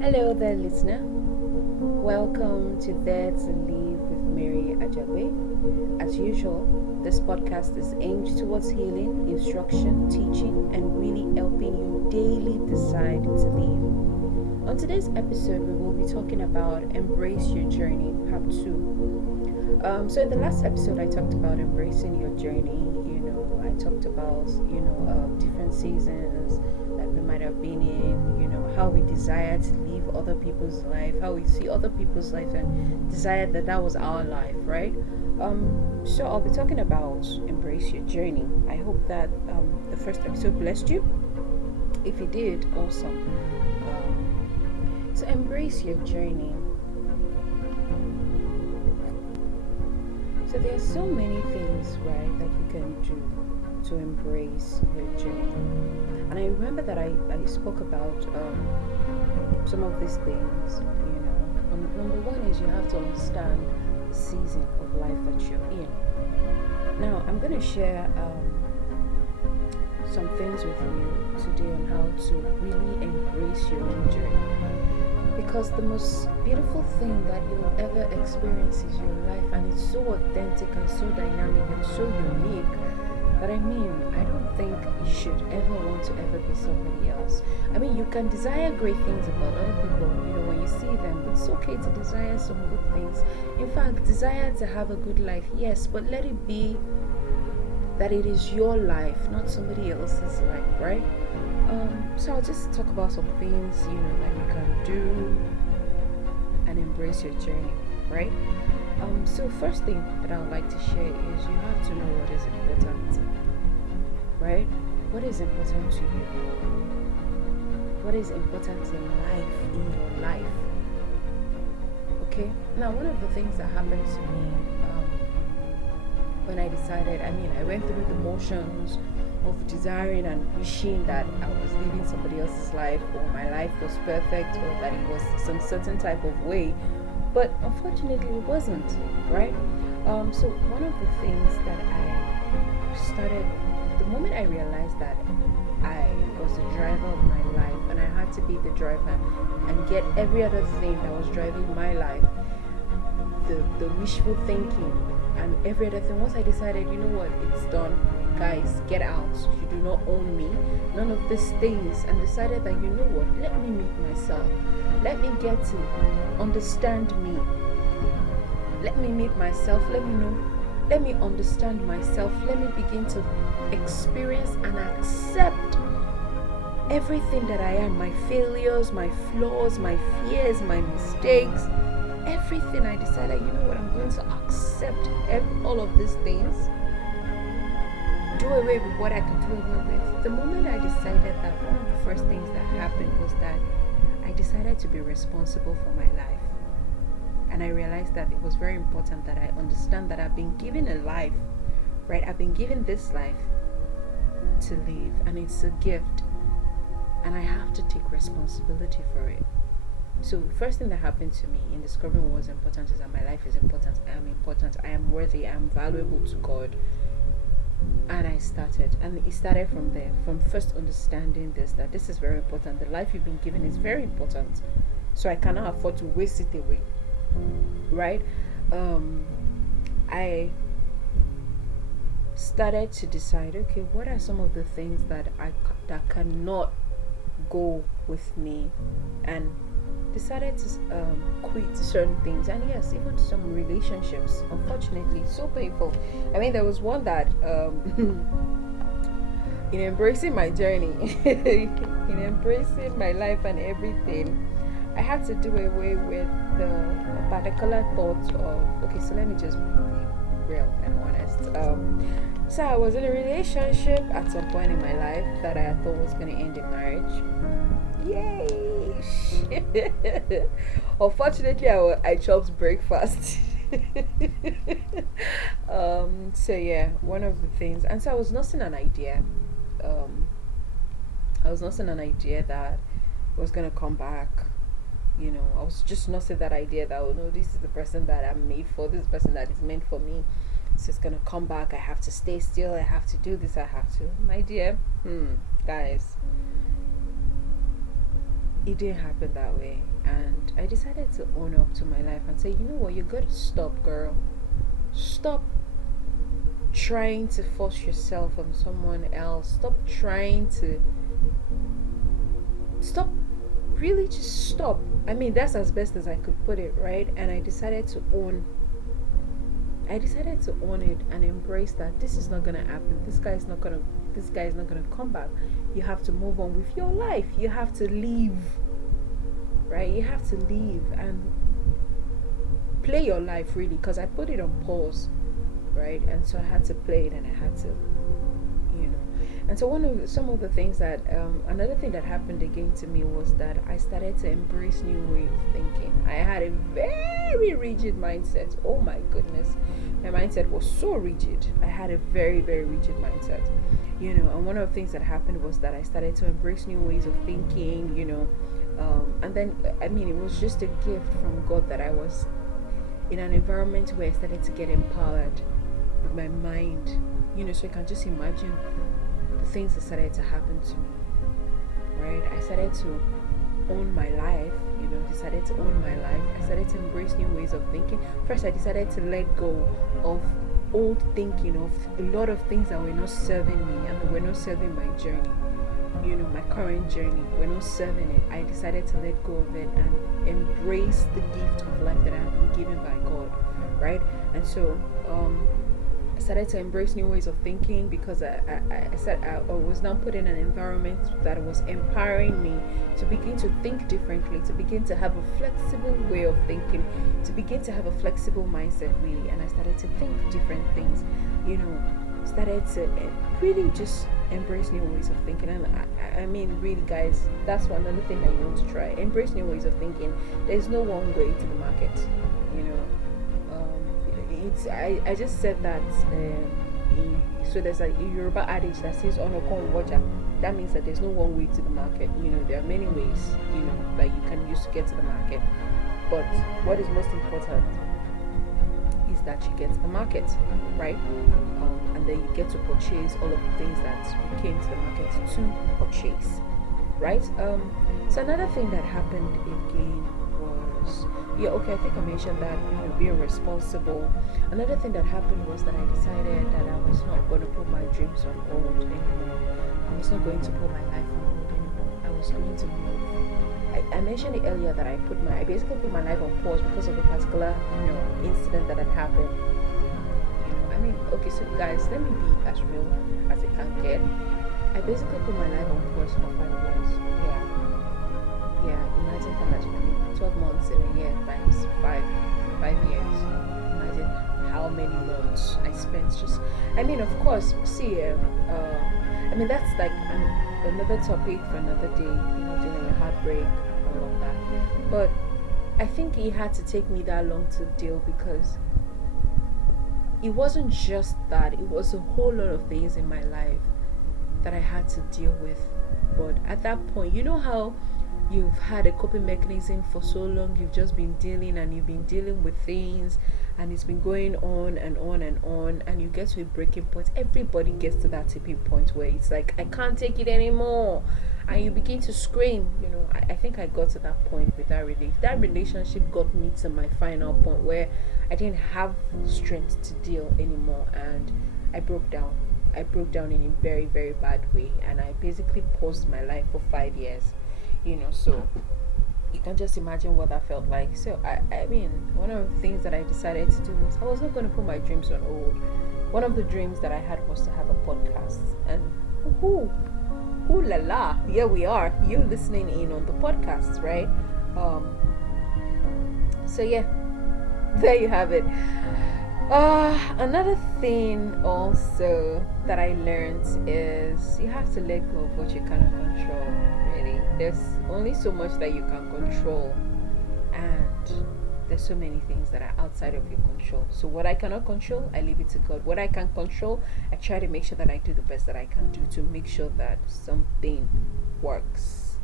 Hello there, listener. Welcome to There to Live with Mary Ajabe. As usual, this podcast is aimed towards healing, instruction, teaching, and really helping you daily decide to live. On today's episode, we will be talking about Embrace Your Journey, Part 2. So in the last episode, I talked about embracing your journey. I talked about, different seasons that we might have been in, how we desire to live other people's life, how we see other people's life and desire that that was our life, right? So I'll be talking about embrace your journey. I hope that the first episode blessed you. If it did, awesome. So embrace your journey. So there are so many things, right, that you can do to embrace your journey. And I remember that I spoke about some of these things. Number one is you have to understand the season of life that you're in. Now, I'm going to share some things with you today on how to really embrace your own journey. Because the most beautiful thing that you'll ever experience is your life, and it's so authentic and so dynamic and so unique that I don't think you should ever want to ever be somebody else. You can desire great things about other people, when you see them. It's okay to desire some good things. In fact, desire to have a good life, yes, but let it be that it is your life, not somebody else's life, right? So I'll just talk about some things, that you can do and embrace your journey, right? So first thing that I would like to share is you have to know what is important, right? What is important to you? What is important in your life? Okay? Now, one of the things that happened to me when I decided, I went through the motions of desiring and wishing that I was living somebody else's life, or my life was perfect, or that it was some certain type of way, but unfortunately it wasn't, right? So one of the things that I started, the moment I realized that I was the driver of my life and I had to be the driver and get every other thing that was driving my life, the wishful thinking and every other thing, once I decided, it's done, guys, get out, you do not own me, none of these things, and decided that, let me meet myself, let me get to understand me, let me meet myself, let me understand myself, let me begin to experience and accept everything that I am, my failures, my flaws, my fears, my mistakes, everything. I decided, I'm going to accept all of these things, do away with what I could do away with. The moment I decided that, one of the first things that happened was that I decided to be responsible for my life. And I realized that it was very important that I understand that I've been given a life, right? I've been given this life to live, and it's a gift, and I have to take responsibility for it. So the first thing that happened to me in discovering what was important is that my life is important, I am worthy, I am valuable to God. And it started from there, from first understanding that this is very important. The life you've been given is very important, so I cannot afford to waste it away, right? I started to decide, okay, what are some of the things that cannot go with me, and decided to quit certain things. And yes, even some relationships, unfortunately, so painful. There was one that in embracing my journey in embracing my life and everything, I had to do away with the particular thought of, okay, so let me just be real and honest. So I was in a relationship at some point in my life that I thought was going to end in marriage. Yay! Unfortunately, I chopped breakfast. So yeah, one of the things, and so I was nursing an idea. I was nursing an idea that was gonna come back. I was just nursing that idea that, oh no, this is the person that I'm made for. This is the person that is meant for me. So it's gonna come back. I have to stay still. I have to do this. I have to, my dear. Guys, it didn't happen that way. And I decided to own up to my life and say, you know what, you gotta stop, girl. Stop trying to force yourself on someone else. Stop trying to stop really just stop. I mean, that's as best as I could put it, right? And I decided to own it and embrace that this is not gonna happen. This guy is not gonna come back. You have to move on with your life. You have to leave. Right? You have to leave and play your life really, because I put it on pause, right? And so I had to play it and I had to, you know. And so some of the things that another thing that happened again to me was that I started to embrace new way of thinking. I had a very rigid mindset. Oh my goodness, my mindset was so rigid. I had a very, very rigid mindset, you know. And one of the things that happened was that I started to embrace new ways of thinking, you know. And then, I mean, it was just a gift from God that I was in an environment where I started to get empowered with my mind, you know. So you can just imagine the things that started to happen to me, right? I started to own my life, you know, decided to own my life. I started to embrace new ways of thinking. First, I decided to let go of old thinking, of a lot of things that were not serving me and that were not serving my journey, you know, my current journey. We're not serving it. I decided to let go of it and embrace the gift of life that I have been given by God, right? And so I started to embrace new ways of thinking because I said I was now put in an environment that was empowering me to begin to think differently, to begin to have a flexible way of thinking, to begin to have a flexible mindset really. And I started to think different things, you know, started to really just embrace new ways of thinking. And I mean, really, guys, that's one another thing that you want to try. Embrace new ways of thinking. There's no one way to the market, you know. I just said that. So there's a Yoruba adage that says "Onokon waja." That means that there's no one way to the market. You know, there are many ways, you know, that you can use to get to the market. But what is most important is that you get to the market, right? And then you get to purchase all of the things that you came to the market to purchase, right? So another thing that happened again was, yeah, okay, I think I mentioned that, you know, being responsible. Another thing that happened was that I decided that I was not going to put my dreams on hold anymore. I was not going to put my life on hold anymore. I was going to move. I mentioned it earlier that I basically put my life on pause because of a particular, you know, incident that had happened. You know, I mean, okay, so guys, let me be as real as I can get. I basically put my life on pause for 5 years. Yeah, imagine that. I mean, 12 months in a year times 5 years. Imagine how many months I spent just. I mean, of course, see, I mean, that's like another topic for another day, you know, dealing with heartbreak and all of that. But I think it had to take me that long to deal because it wasn't just that, it was a whole lot of things in my life that I had to deal with. But at that point, you know how you've had a coping mechanism for so long, you've just been dealing and you've been dealing with things and it's been going on and on and on, and you get to a breaking point. Everybody gets to that tipping point where it's like, I can't take it anymore, and you begin to scream, you know. I think I got to that point with that relationship got me to my final point where I didn't have strength to deal anymore, and I broke down. I broke down in a very, very bad way, and I basically paused my life for 5 years, you know. So you can just imagine what that felt like. So I mean, one of the things that I decided to do was I was not going to put my dreams on hold. One of the dreams that I had was to have a podcast, and ooh la la, here we are, you listening in on the podcast, right? So yeah, there you have it. Another thing also that I learned is you have to let go of what you cannot control. Really, there's only so much that you can control, and there's so many things that are outside of your control. So what I cannot control, I leave it to God. What I can control, I try to make sure that I do the best that I can do to make sure that something works,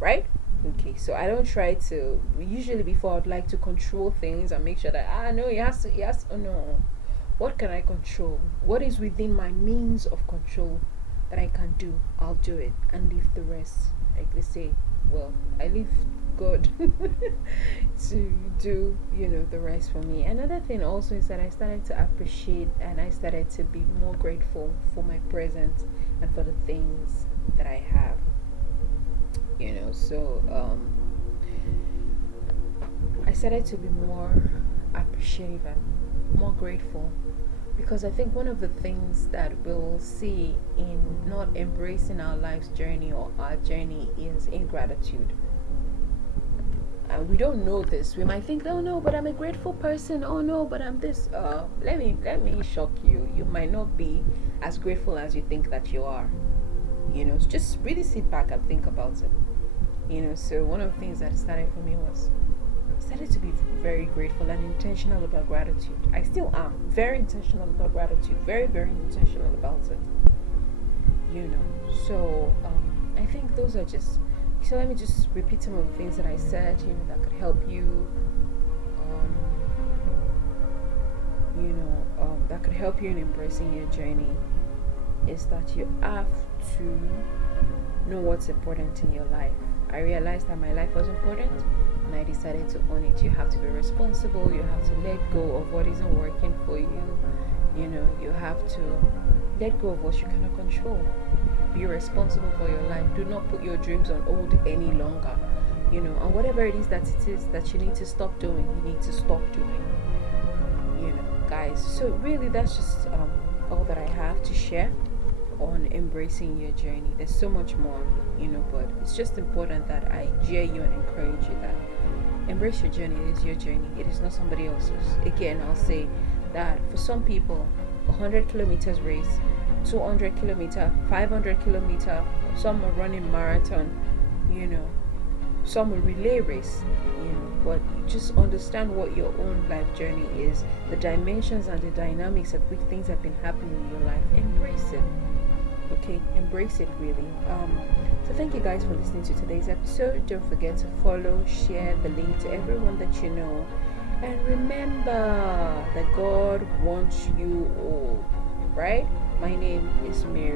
right? Okay, so I don't try to. Usually, before I'd like to control things and make sure that no, yes, oh no. What can I control? What is within my means of control that I can do? I'll do it and leave the rest. Like they say, well, I leave God to do, the rest for me. Another thing also is that I started to appreciate and I started to be more grateful for my present and for the things that I have. So I started to be more appreciative and more grateful, because I think one of the things that we'll see in not embracing our life's journey or our journey is ingratitude. We don't know this. We might think, oh no, but I'm a grateful person. Oh no, but I'm this. Let me shock you. You might not be as grateful as you think that you are. Just really sit back and think about it. So one of the things that started for me was started to be very grateful and intentional about gratitude. I still am very intentional about gratitude, very, very intentional about it. So I think those are just. So let me just repeat some of the things that I said, that could help you. Um, that could help you in embracing your journey. Is that you have to know what's important in your life. I realized that my life was important, and I decided to own it. You have to be responsible. You have to let go of what isn't working for you. You have to let go of what you cannot control. Be responsible for your life. Do not put your dreams on hold any longer. And whatever it is that you need to stop doing, you need to stop doing. Guys. So really, that's just all that I have to share on embracing your journey. There's so much more, but it's just important that I dare you and encourage you that embrace your journey. It is your journey. It is not somebody else's. Again, I'll say that for some people, 100 kilometers race, 200 kilometer, 500 kilometer, some are running marathon, some a relay race, but you just understand what your own life journey is, the dimensions and the dynamics at which things have been happening in your life. Embrace it. Okay, embrace it really. So thank you guys for listening to today's episode. Don't forget to follow, share the link to everyone that you know, and remember that God wants you all, right? My name is Mary.